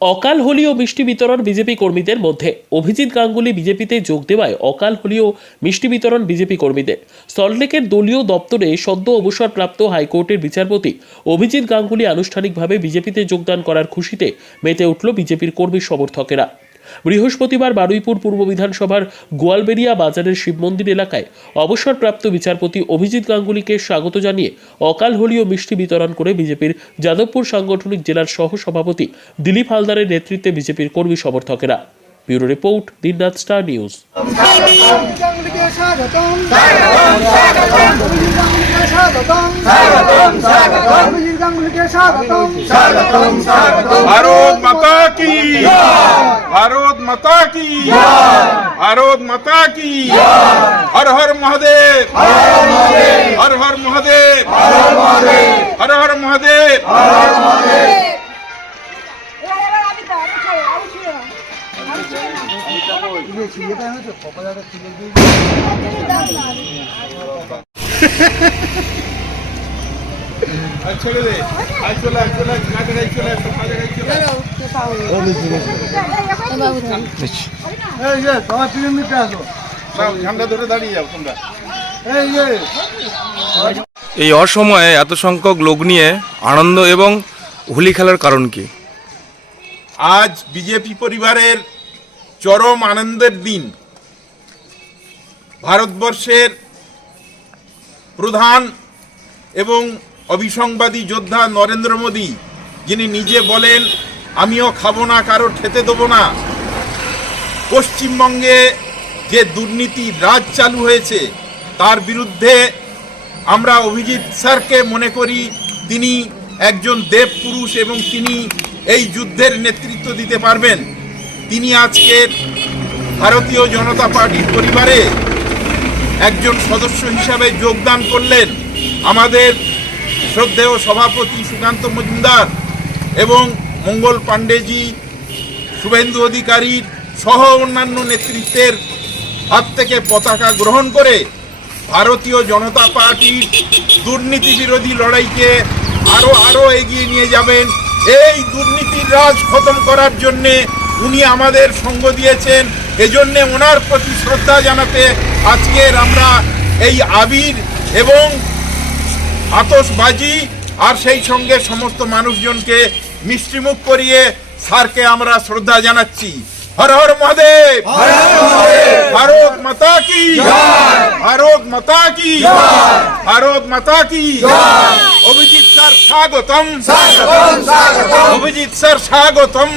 অকাল হোলি ও মিষ্টি বিতরণ বিজেপি কর্মীদের মধ্যে। অভিজিৎ গাঙ্গুলি বিজেপিতে যোগ দেওয়ায় অকাল হোলি ও মিষ্টি বিতরণ বিজেপি কর্মীদের। সল্টলেকের দলীয় দপ্তরে সদ্য অবসরপ্রাপ্ত হাইকোর্টের বিচারপতি অভিজিৎ গাঙ্গুলি আনুষ্ঠানিকভাবে বিজেপিতে যোগদান করার খুশিতে মেতে উঠল বিজেপির কর্মী সমর্থকেরা। বৃহস্পতিবার বারুইপুর পূর্ব বিধানসভার গোয়ালবেড়িয়া বাজারের শিব মন্দির এলাকায় অবসরপ্রাপ্ত বিচারপতি অভিজিৎ গাঙ্গুলিকে স্বাগত জানিয়ে অকাল হোলি ও মিষ্টি বিতরণ করে বিজেপির যাদবপুর সাংগঠনিক জেলার সহ সভাপতি দিলীপ হালদারের নেতৃত্বে বিজেপির কর্মী সমর্থকেরা। ব্যুরো রিপোর্ট, দিনরাত স্টার নিউজ। ভারত মাতা কি, ভারত মাতা কি, ভারত মাতা কি, হর হর মহাদেব, হর হর মহাদেব, হর হর মহাদেব। ছেড়ে দে, চলে চলে চলে ঝান্ডা ধরে দাঁড়িয়ে যাও তোমরা। এই অসময়ে এত সংখ্যক লোক নিয়ে আনন্দ এবং হোলি খেলার কারণ কি? আজ বিজেপি পরিবারের চরম আনন্দের দিন। ভারতবর্ষের প্রধান এবং অবিসংবাদী যোদ্ধা নরেন্দ্র মোদী, যিনি নিজে বলেন আমিও খাবো না, কারো খেতে দেবো না, পশ্চিমবঙ্গে যে দুর্নীতি রাজ চালু হয়েছে তার বিরুদ্ধে আমরা অভিজিৎ স্যারকে মনে করি তিনি একজন দেব পুরুষ এবং তিনি এই যুদ্ধের নেতৃত্ব দিতে পারবেন। তিনি আজকের ভারতীয় জনতা পার্টির পরিবারে একজন সদস্য হিসাবে যোগদান করলেন। আমাদের শ্রদ্ধেয় সভাপতি সুকান্ত মজুমদার এবং মঙ্গল পাণ্ডেজি, শুভেন্দু অধিকারীর সহ অন্যান্য নেতৃত্বের হাত থেকে পতাকা গ্রহণ করে ভারতীয় জনতা পার্টির দুর্নীতি বিরোধী লড়াইকে আরো এগিয়ে নিয়ে যাবেন। এই দুর্নীতির রাজ খতম করার জন্যে উনি আমাদের সঙ্গ দিয়েছেন। এজন্যে ওনার প্রতি শ্রদ্ধা জানাতে আজকের আমরা এই আবির এবং আতশবাজি আর সেই সঙ্গে সমস্ত মানুষজনকে মিষ্টিমুখ করিয়ে স্যারকে আমরা শ্রদ্ধা জানাচ্ছি। হর হর মহাদেব, ভারত মাতা কি, ভারত মাতা কি, ভারত মাতা কি। অভিজিৎ স্যার স্বাগতম, অভিজিৎ স্যার স্বাগতম।